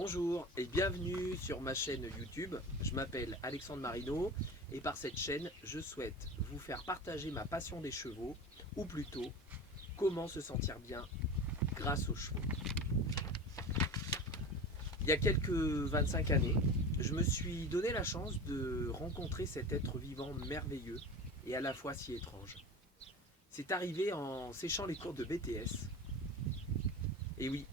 Bonjour et bienvenue sur ma chaîne YouTube. Je m'appelle Alexandre Marino et par cette chaîne, je souhaite vous faire partager ma passion des chevaux, ou plutôt, comment se sentir bien grâce aux chevaux. Il y a quelques 25 années, je me suis donné la chance de rencontrer cet être vivant merveilleux et à la fois si étrange. C'est arrivé en séchant les cours de BTS. Et oui,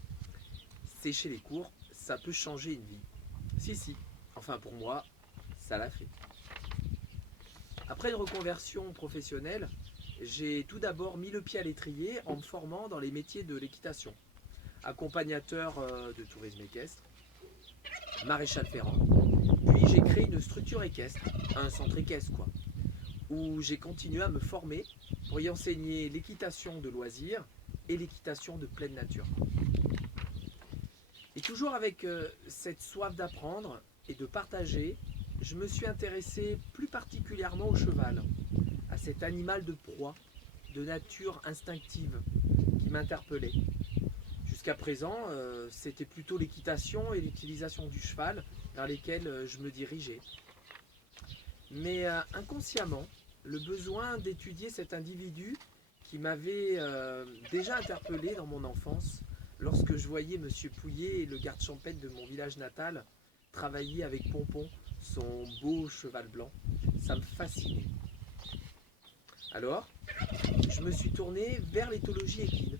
sécher les cours, ça peut changer une vie. Si, enfin pour moi, ça l'a fait. Après une reconversion professionnelle, j'ai tout d'abord mis le pied à l'étrier en me formant dans les métiers de l'équitation. Accompagnateur de tourisme équestre, maréchal ferrant, puis j'ai créé une structure équestre, un centre équestre quoi, où j'ai continué à me former pour y enseigner l'équitation de loisirs et l'équitation de pleine nature. Et toujours avec cette soif d'apprendre et de partager, je me suis intéressé plus particulièrement au cheval, à cet animal de proie, de nature instinctive, qui m'interpellait. Jusqu'à présent, c'était plutôt l'équitation et l'utilisation du cheval vers lesquels je me dirigeais. Mais inconsciemment, le besoin d'étudier cet individu qui m'avait déjà interpellé dans mon enfance, lorsque je voyais Monsieur Pouillet, le garde champêtre de mon village natal, travailler avec Pompon, son beau cheval blanc, ça me fascinait. Alors, je me suis tourné vers l'éthologie équine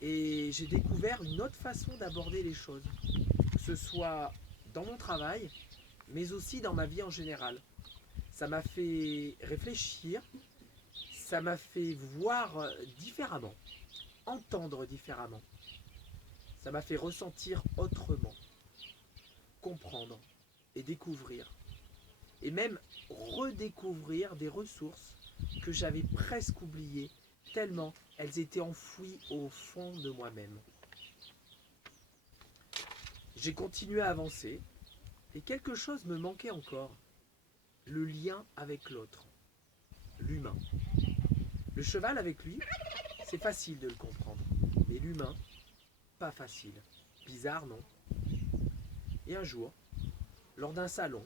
et j'ai découvert une autre façon d'aborder les choses, que ce soit dans mon travail, mais aussi dans ma vie en général. Ça m'a fait réfléchir, ça m'a fait voir différemment, entendre différemment. Ça m'a fait ressentir autrement, comprendre et découvrir. Et même redécouvrir des ressources que j'avais presque oubliées, tellement elles étaient enfouies au fond de moi-même. J'ai continué à avancer et quelque chose me manquait encore. Le lien avec l'autre, l'humain. Le cheval avec lui, c'est facile de le comprendre. Mais l'humain, pas facile. Bizarre, non? Et un jour, lors d'un salon,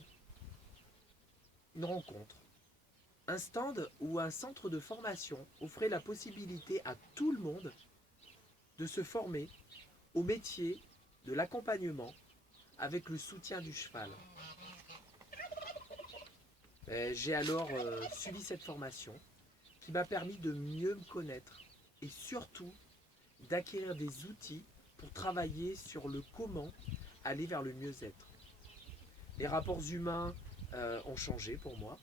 une rencontre, un stand ou un centre de formation offrait la possibilité à tout le monde de se former au métier de l'accompagnement avec le soutien du cheval. J'ai alors suivi cette formation qui m'a permis de mieux me connaître et surtout d'acquérir des outils pour travailler sur le comment aller vers le mieux-être. Les rapports humains ont changé pour moi.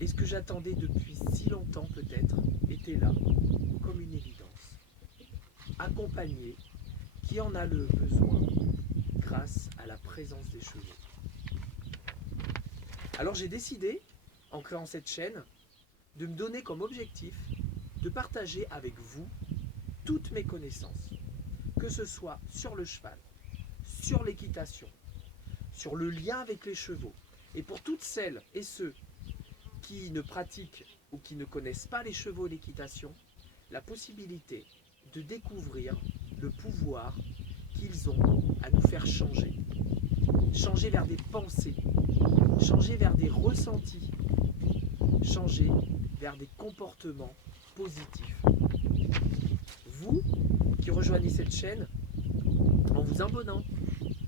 Et ce que j'attendais depuis si longtemps peut-être était là, comme une évidence. Accompagner qui en a le besoin grâce à la présence des chevaux. Alors j'ai décidé, en créant cette chaîne, de me donner comme objectif de partager avec vous toutes mes connaissances, que ce soit sur le cheval, sur l'équitation, sur le lien avec les chevaux. Et pour toutes celles et ceux qui ne pratiquent ou qui ne connaissent pas les chevaux et l'équitation, la possibilité de découvrir le pouvoir qu'ils ont à nous faire changer. Changer vers des pensées, changer vers des ressentis, changer vers des comportements positifs. Vous qui rejoignez cette chaîne, en vous abonnant,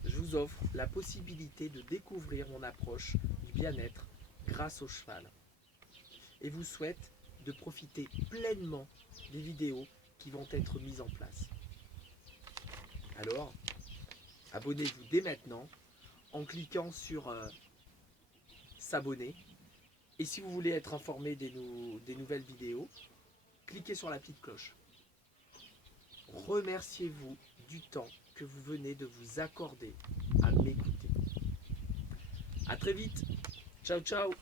je vous offre la possibilité de découvrir mon approche du bien-être grâce au cheval. Et vous souhaite de profiter pleinement des vidéos qui vont être mises en place. Alors, abonnez-vous dès maintenant en cliquant sur s'abonner. Et si vous voulez être informé des nouvelles vidéos, cliquez sur la petite cloche. Remerciez-vous du temps que vous venez de vous accorder à m'écouter. A très vite. Ciao, ciao.